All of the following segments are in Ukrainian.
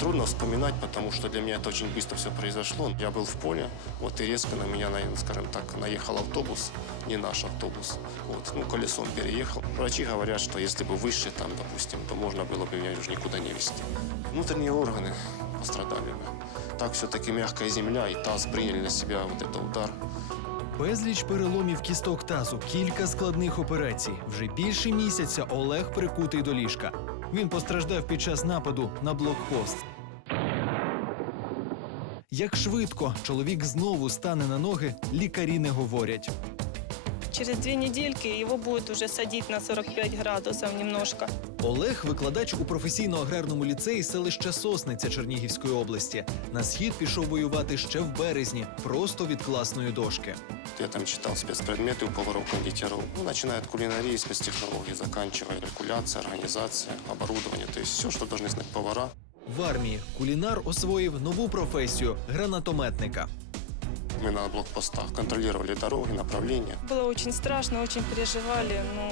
трудно вспоминать, потому что для меня это очень быстро все произошло. Я был в поле, вот и резко на меня, наверное, скажем так, наехал автобус, не наш автобус. Вот, ну, колесом переехал. Врачи говорят, что если бы выше там, допустим, то можно было бы меня уже никуда не везти. Внутренние органы пострадали бы. Так все-таки мягкая земля и таз приняли на себя вот этот удар. Безліч переломів кісток тазу, кілька складних операцій. Вже більше місяця Олег прикутий до ліжка. Він постраждав під час нападу на блокпост. Як швидко чоловік знову стане на ноги, лікарі не говорять. Через две недельки его будет уже садить на 45 градусов немножко. Олег викладач у професійно-аграрному ліцеї селища Сосниця Чернігівської області. На схід пішов воювати ще в березні, просто від класної дошки. Я там читал спецпредметы у поваров, кондитеров. Ну, начиная от кулинарии, спецтехнологий, заканчивая калькуляция, организация, оборудование. То есть все, что должны знать повара. В армії кулінар освоїв нову професію гранатометника. Мы на блокпостах контролировали дороги, направления. Было очень страшно, очень переживали. Ну,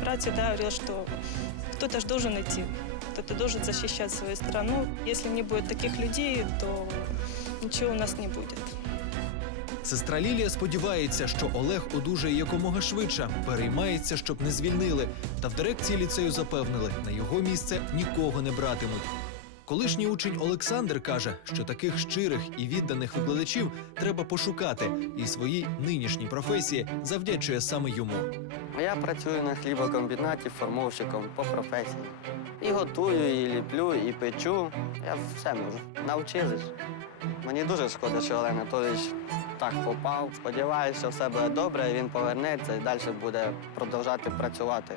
брат всегда говорил, что кто-то ж должен идти, кто-то должен защищать свою страну. Если не будет таких людей, то ничего у нас не будет. Сестра Лілія сподівається, що Олег одужає якомога швидше, переймається, щоб не звільнили. Та в дирекції ліцею запевнили, на його місце нікого не братимуть. Колишній учень Олександр каже, що таких щирих і відданих викладачів треба пошукати, і своїй нинішній професії завдячує саме йому. Я працюю на хлібокомбінаті формовщиком по професії. І готую, і ліплю, і печу. Я все можу. Навчились. Мені дуже шкода, що Олег Анатолійович так попав. Сподіваюся, все буде добре, він повернеться і далі буде продовжати працювати.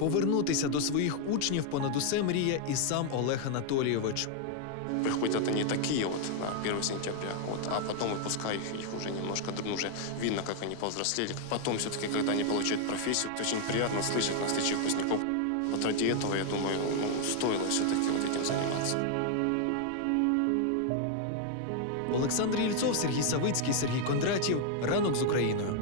Повернутися до своїх учнів понад усе мріє і сам Олег Анатолійович. Приходят они такие вот на 1 сентября, вот, а потом выпускаю их, их уже немножко дру- уже видно, как они повзрослели. Потом все-таки, когда они получают профессию, это очень приятно слышать на встрече выпускников. Вот ради этого, я думаю, ну, стоило все-таки вот этим заниматься. Олександр Ільцов, Сергій Савицький, Сергій Кондратів. Ранок з Україною.